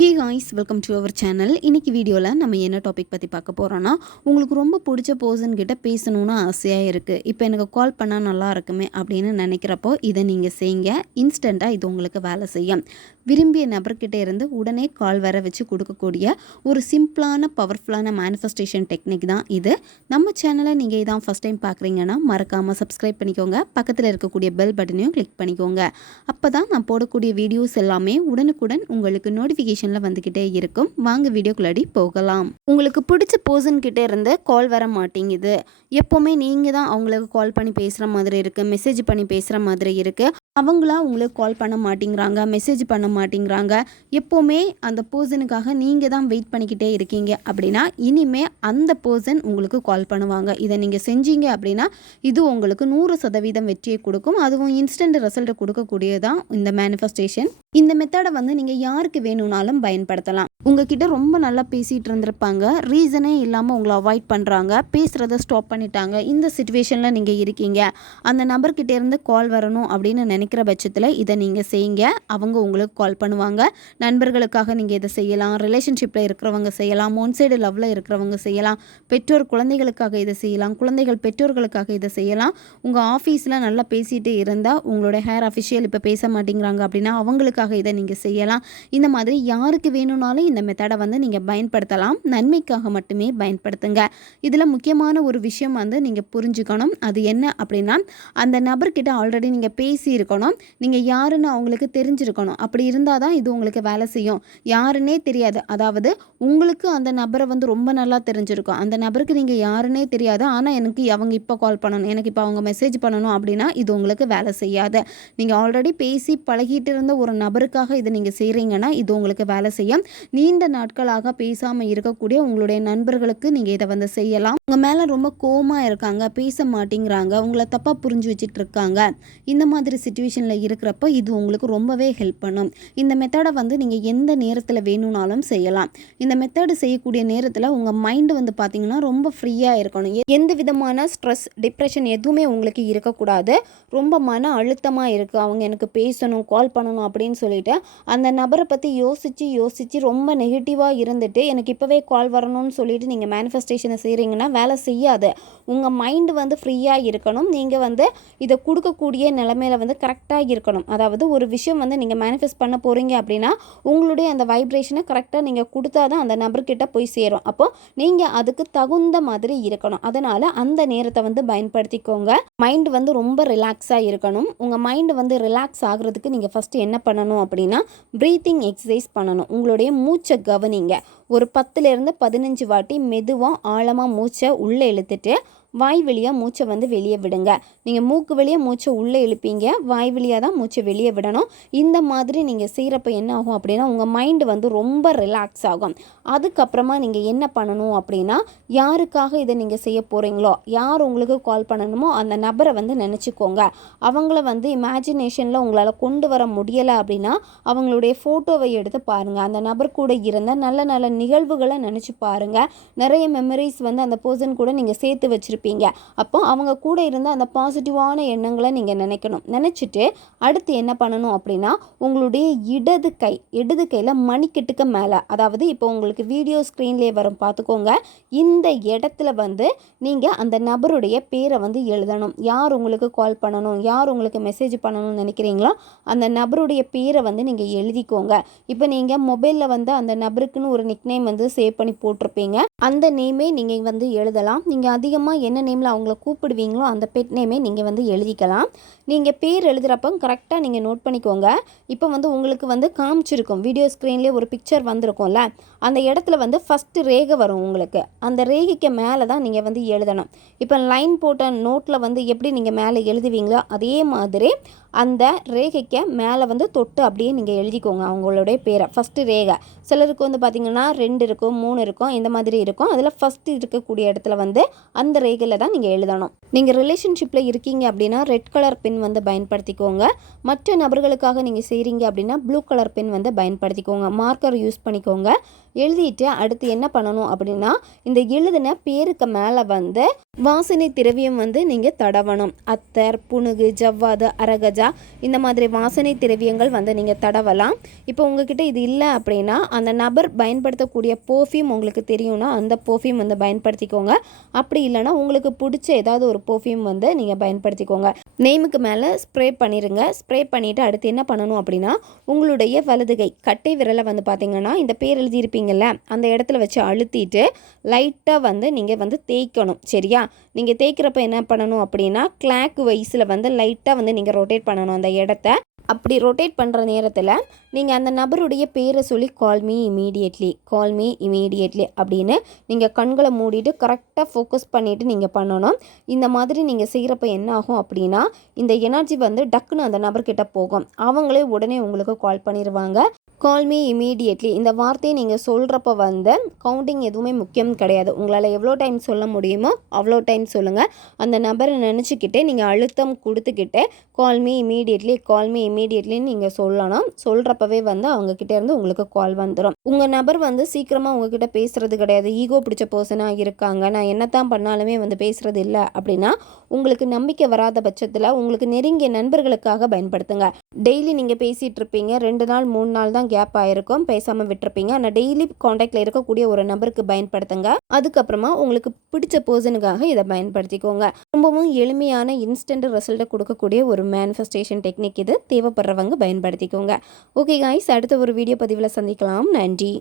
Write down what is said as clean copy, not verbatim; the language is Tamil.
Hey guys, welcome to our channel. இன்றைக்கி வீடியோவில் நம்ம என்ன டாபிக் பற்றி பார்க்க போகிறோன்னா, உங்களுக்கு ரொம்ப பிடிச்ச பர்சன் கிட்ட பேசணும்னு ஆசையாக இருக்குது. இப்போ எனக்கு கால் பண்ணால் நல்லா இருக்குமே அப்படின்னு நினைக்கிறப்போ இதை நீங்கள் செய்யுங்க. இன்ஸ்டண்ட்டாக இது உங்களுக்கு வேலை செய்யும். விரும்பிய நபர்கிட்ட இருந்து உடனே கால் வர வச்சு கொடுக்கக்கூடிய ஒரு சிம்பிளான பவர்ஃபுல்லான மேனிஃபெஸ்டேஷன் டெக்னிக் தான் இது. நம்ம சேனலை நீங்கள் இதான் ஃபஸ்ட் டைம் பார்க்குறீங்கன்னா மறக்காமல் சப்ஸ்கிரைப் பண்ணிக்கோங்க. பக்கத்தில் இருக்கக்கூடிய பெல் பட்டனையும் கிளிக் பண்ணிக்கோங்க. அப்போ தான் நான் போடக்கூடிய வீடியோஸ் எல்லாமே உடனுக்குடன் உங்களுக்கு நோட்டிஃபிகேஷன் வந்துகிட்டே இருக்கும். வாங்க வீடியோக்குள்ளாடி போகலாம். உங்களுக்கு பிடிச்ச பர்சன் கிட்டே இருந்து கால் வர மாட்டேங்குது. எப்போவுமே நீங்கள் தான் அவங்களுக்கு கால் பண்ணி பேசுகிற மாதிரி இருக்குது, மெசேஜ் பண்ணி பேசுகிற மாதிரி இருக்குது. அவங்களா உங்களுக்கு கால் பண்ண மாட்டேங்கிறாங்க, மெசேஜ் பண்ண மாட்டேங்கிறாங்க. எப்போவுமே அந்த பர்சனுக்காக நீங்கள் தான் வெயிட் பண்ணிக்கிட்டே இருக்கீங்க அப்படின்னா இனிமேல் அந்த பர்சன் உங்களுக்கு கால் பண்ணுவாங்க. இதை நீங்கள் செஞ்சீங்க அப்படின்னா இது உங்களுக்கு 100% வெற்றியை கொடுக்கும். அதுவும் இன்ஸ்டன்ட் ரிசல்ட் கொடுக்கக்கூடியதான் இந்த மேனிஃபெஸ்டேஷன். இந்த மெத்தடை நீங்கள் யாருக்கு வேணும்னாலும் பயன்படுத்தலாம். உங்ககிட்ட ரொம்ப நல்லா பேசிகிட்டு இருந்திருப்பாங்க, ரீசனே இல்லாமல் உங்களை அவாய்ட் பண்ணுறாங்க, பேசுகிறத ஸ்டாப் பண்ணிட்டாங்க. இந்த சிச்சுவேஷனில் நீங்கள் இருக்கீங்க. அந்த நபர்கிட்ட இருந்து கால் வரணும் அப்படின்னு நினைக்கிற பட்சத்தில் இதை நீங்கள் செய்யுங்க. அவங்க உங்களுக்கு கால் பண்ணுவாங்க. நண்பர்களுக்காக நீங்கள் இதை செய்யலாம், ரிலேஷன்ஷிப்பில் இருக்கிறவங்க செய்யலாம், ஒன் சைடு லவ்வில் இருக்கிறவங்க செய்யலாம், பெற்றோர் குழந்தைகளுக்காக இதை செய்யலாம், குழந்தைகள் பெற்றோர்களுக்காக இதை செய்யலாம். உங்கள் ஆஃபீஸில் நல்லா பேசிகிட்டு இருந்தால் உங்களோட ஹேர் அஃபிஷியல் இப்போ பேச மாட்டேங்கிறாங்க அப்படின்னா அவங்களுக்காக இதை நீங்கள் செய்யலாம். இந்த மாதிரி யாருக்கு வேணும்னாலும் இந்த மெத்தடை நீங்கள் பயன்படுத்தலாம். நன்மைக்காக மட்டுமே பயன்படுத்துங்க. இதில் முக்கியமான ஒரு விஷயம் நீங்கள் புரிஞ்சுக்கணும். அது என்ன அப்படின்னா, அந்த நபர்கிட்ட ஆல்ரெடி நீங்கள் பேசியிருக்கணும், நீங்கள் யாருன்னு அவங்களுக்கு தெரிஞ்சிருக்கணும். அப்படி இருந்தால் தான் இது உங்களுக்கு வேலை செய்யும். யாருன்னே தெரியாது, அதாவது உங்களுக்கு அந்த நபரை ரொம்ப நல்லா தெரிஞ்சிருக்கும், அந்த நபருக்கு நீங்கள் யாருன்னே தெரியாது, ஆனால் எனக்கு அவங்க இப்போ கால் பண்ணணும், எனக்கு இப்போ அவங்க மெசேஜ் பண்ணணும் அப்படின்னா இது உங்களுக்கு வேலை செய்யாது. நீங்கள் ஆல்ரெடி பேசி பழகிட்டு இருந்த ஒரு நபருக்காக இதை நீங்கள் செய்கிறீங்கன்னா இது உங்களுக்கு வேலை செய்யும். நீண்ட நாட்களாக பேசாமல் இருக்கக்கூடிய உங்களுடைய நண்பர்களுக்கு நீங்கள் இதை செய்யலாம். உங்கள் மேலே ரொம்ப கோவமாக இருக்காங்க, பேச மாட்டேங்கிறாங்க, உங்களை தப்பாக புரிஞ்சு வச்சுட்டு இருக்காங்க, இந்த மாதிரி சிச்சுவேஷனில் இருக்கிறப்ப இது உங்களுக்கு ரொம்பவே ஹெல்ப் பண்ணும். இந்த மெத்தடை நீங்கள் எந்த நேரத்தில் வேணும்னாலும் செய்யலாம். இந்த மெத்தடு செய்யக்கூடிய நேரத்தில் உங்கள் மைண்டு பார்த்தீங்கன்னா ரொம்ப ஃப்ரீயாக இருக்கணும். எந்த விதமான ஸ்ட்ரெஸ், டிப்ரெஷன் எதுவுமே உங்களுக்கு இருக்கக்கூடாது. ரொம்ப மன அழுத்தமாக இருக்குது, அவங்க எனக்கு பேசணும், கால் பண்ணணும் அப்படின்னு சொல்லிட்டு அந்த நபரை பற்றி யோசித்து ரொம்ப நெகட்டிவாக இருந்துட்டு எனக்கு இப்போவே கால் வரணும்னு சொல்லிட்டு நீங்கள் மேனிஃபெஸ்டேஷனை செய்கிறீங்கன்னா வேலை செய்யாது. உங்கள் மைண்டு ஃப்ரீயாக இருக்கணும். நீங்கள் இதை கொடுக்கக்கூடிய நிலைமையில் கரெக்டாக இருக்கணும். அதாவது ஒரு விஷயம் நீங்கள் மேனிஃபெஸ்ட் பண்ண போகிறீங்க அப்படின்னா உங்களுடைய அந்த வைப்ரேஷனை கரெக்டாக நீங்கள் கொடுத்தா தான் அந்த நபர்கிட்ட போய் சேரும். அப்போது நீங்கள் அதுக்கு தகுந்த மாதிரி இருக்கணும். அதனால் அந்த நேரத்தை பயன்படுத்திக்கோங்க. மைண்டு ரொம்ப ரிலாக்ஸாக இருக்கணும். உங்கள் மைண்டு ரிலாக்ஸ் ஆகிறதுக்கு நீங்கள் ஃபஸ்ட்டு என்ன பண்ணணும் அப்படின்னா ப்ரீத்திங் எக்ஸசைஸ் பண்ணணும். உங்களுடைய மூச்சை கவனிங்க. ஒரு 10லேருந்து 15 வாட்டி மெதுவாக ஆழமாக மூச்சை உள்ளே இழுத்துட்டு வாய் வழியாக மூச்சை வெளியே விடுங்க. நீங்கள் மூக்கு வெளியே மூச்சை உள்ளே இழுப்பீங்க, வாய் வழியாக தான் மூச்சை வெளியே விடணும். இந்த மாதிரி நீங்கள் செய்கிறப்ப என்ன ஆகும் அப்படின்னா உங்கள் மைண்டு ரொம்ப ரிலாக்ஸ் ஆகும். அதுக்கப்புறமா நீங்கள் என்ன பண்ணணும் அப்படின்னா யாருக்காக இதை நீங்கள் செய்ய போகிறீங்களோ, யார் உங்களுக்கு கால் பண்ணணுமோ அந்த நபரை நினச்சிக்கோங்க. அவங்கள இமேஜினேஷனில் உங்களால் கொண்டு வர முடியலை அப்படின்னா அவங்களுடைய ஃபோட்டோவை எடுத்து பாருங்கள். அந்த நபர் கூட இருந்த நல்ல நல்ல நிகழ்வுகளை நினச்சி பாருங்கள். நிறைய மெமரிஸ் அந்த பர்சன் கூட நீங்கள் சேர்த்து வச்சுருப்பீங்க. அப்போ அவங்க கூட இருந்த அந்த பாசிட்டிவான எண்ணங்களை நீங்கள் நினைக்கணும். நினச்சிட்டு அடுத்து என்ன பண்ணணும் அப்படின்னா உங்களுடைய இடது கையில் மணிக்கட்டுக்கு மேலே, அதாவது இப்போ உங்களுக்கு வீடியோ ஸ்க்ரீன்லேயே வரும் பார்த்துக்கோங்க, இந்த இடத்துல நீங்கள் அந்த நபருடைய பேரை எழுதணும். யார் உங்களுக்கு கால் பண்ணணும், யார் உங்களுக்கு மெசேஜ் பண்ணணும்னு நினைக்கிறீங்களோ அந்த நபருடைய பேரை நீங்கள் எழுதிக்கோங்க. இப்போ நீங்கள் மொபைலில் அந்த நபருக்குன்னு ஒரு நிக்நேம் சேவ் பண்ணி போட்டிருப்பீங்க. அந்த நேமே நீங்கள் எழுதலாம். நீங்கள் அதிகமாக என்ன நேமில் அவங்கள கூப்பிடுவீங்களோ அந்த பெட் நேமே நீங்கள் எழுதிக்கலாம். நீங்கள் பேர் எழுதுகிறப்ப கரெக்டாக நீங்கள் நோட் பண்ணிக்கோங்க. இப்போ உங்களுக்கு காமிச்சிருக்கும் வீடியோ ஸ்க்ரீன்லேயே ஒரு பிக்சர் வந்திருக்கும்ல, அந்த இடத்துல ஃபஸ்ட்டு ரேகை வரும் உங்களுக்கு. அந்த ரேகைக்கு மேலே தான் நீங்கள் எழுதணும். இப்போ லைன் போட்ட நோட்டில் எப்படி நீங்கள் மேலே எழுதுவீங்களோ அதே மாதிரி அந்த ரேகைக்கு மேலே தொட்டு அப்படியே நீங்கள் எழுதிக்கோங்க அவங்களுடைய பேரை. ஃபஸ்ட்டு ரேகை சிலருக்கு பார்த்திங்கன்னா 2 இருக்கும், 3 இருக்கும், இந்த மாதிரி இருக்கும். அதில் ஃபஸ்ட்டு இருக்கக்கூடிய இடத்துல அந்த ரேகையில் தான் நீங்கள் எழுதணும். நீங்கள் ரிலேஷன்ஷிப்பில் இருக்கீங்க அப்படின்னா ரெட் கலர் பென் பயன்படுத்திக்கோங்க. மற்ற நபர்களுக்காக நீங்கள் செய்கிறீங்க அப்படின்னா ப்ளூ கலர் பென் பயன்படுத்திக்கோங்க. மார்க்கர் யூஸ் பண்ணிக்கோங்க. எழுதிட்டு அடுத்து என்ன பண்ணணும் அப்படின்னா இந்த எழுதின பேருக்கு மேலே வாசனை திரவியம் நீங்கள் தடவணும். அத்தர், புனுகு, ஜவ்வாது, அரகஜா ரோஜா இந்த மாதிரி வாசனை திரவியங்கள் வந்து நீங்கள் தடவலாம். இப்போ உங்ககிட்ட இது இல்லை அப்படின்னா அந்த நபர் பயன்படுத்தக்கூடிய பெர்ஃப்யூம் உங்களுக்கு தெரியும்னா அந்த பெர்ஃப்யூம் வந்து பயன்படுத்திக்கோங்க. அப்படி இல்லைனா உங்களுக்கு பிடிச்ச ஏதாவது ஒரு பெர்ஃப்யூம் வந்து நீங்கள் பயன்படுத்திக்கோங்க. நேமுக்கு மேலே ஸ்ப்ரே பண்ணிடுங்க. ஸ்ப்ரே பண்ணிவிட்டு அடுத்து என்ன பண்ணணும் அப்படின்னா உங்களுடைய வலது கை கட்டை விரலை வந்து பார்த்திங்கன்னா இந்த பேர் எழுதியிருப்பீங்கள்ல அந்த இடத்துல வச்சு அழுத்திட்டு லைட்டாக வந்து நீங்கள் வந்து தேய்க்கணும். சரியா? நீங்கள் தேய்க்கிறப்ப என்ன பண்ணணும் அப்படின்னா கிளாக் வைஸில் வந்து லைட்டாக வந்து நீங்கள் ரொட்டேட் பண்ணணும் அந்த இடத்த. அப்படி ரொட்டேட் பண்ணுற நேரத்தில் நீங்கள் அந்த நபருடைய பேரை சொல்லி கால் மீ இமீடியட்லி அப்படின்னு நீங்கள் கண்களை மூடிட்டு கரெக்டாக ஃபோக்கஸ் பண்ணிவிட்டு நீங்கள் பண்ணணும். இந்த மாதிரி நீங்கள் செய்கிறப்ப என்ன ஆகும் அப்படின்னா இந்த எனர்ஜி வந்து டக்குன்னு அந்த நபர்கிட்ட போகும். அவங்களே உடனே உங்களுக்கு கால் பண்ணிடுவாங்க. கால் மீ இமீடியட்லி இந்த வார்த்தையை நீங்கள் சொல்கிறப்ப வந்து கவுண்டிங் எதுவுமே முக்கியம் கிடையாது. உங்களால் எவ்வளோ டைம் சொல்ல முடியுமோ அவ்வளோ டைம் சொல்லுங்கள். அந்த நபரை நினச்சிக்கிட்டே நீங்கள் அழுத்தம் கொடுத்துக்கிட்டே கால் மீ இமீடியட்லின்னு நீங்கள் சொல்லணும். சொல்கிறப்பவே வந்து அவங்கக்கிட்ட இருந்து உங்களுக்கு கால் வந்துடும். உங்கள் நபர் வந்து சீக்கிரமாக உங்ககிட்ட பேசுகிறது கிடையாது, ஈகோ பிடிச்ச பர்சனாக இருக்காங்க, நான் என்னத்தான் பண்ணாலுமே வந்து பேசுகிறது இல்லை அப்படின்னா உங்களுக்கு நம்பிக்கை வராத பட்சத்தில் உங்களுக்கு நெருங்கிய நண்பர்களுக்காக பயன்படுத்துங்க. டெய்லி நீங்கள் பேசிகிட்டு இருப்பீங்க, 2 நாள் 3 நாள் தான் கேப் ஆகிருக்கும், பேசாமல் விட்டுருப்பீங்க. ஆனால் டெய்லி காண்டாக்டில் இருக்கக்கூடிய ஒரு நபருக்கு பயன்படுத்துங்க. அதுக்கப்புறமா உங்களுக்கு பிடிச்ச பர்சனுக்காக இதை பயன்படுத்திக்கோங்க. ரொம்பவும் எளிமையான இன்ஸ்டன்ட் ரிசல்ட்டை கொடுக்கக்கூடிய ஒரு மேனிஃபெஸ்டேஷன் டெக்னிக் இது. தேவைப்படுறவங்க பயன்படுத்திக்கோங்க. ஓகே காய்ஸ், அடுத்த ஒரு வீடியோ பதிவில் சந்திக்கலாம். நன்றி.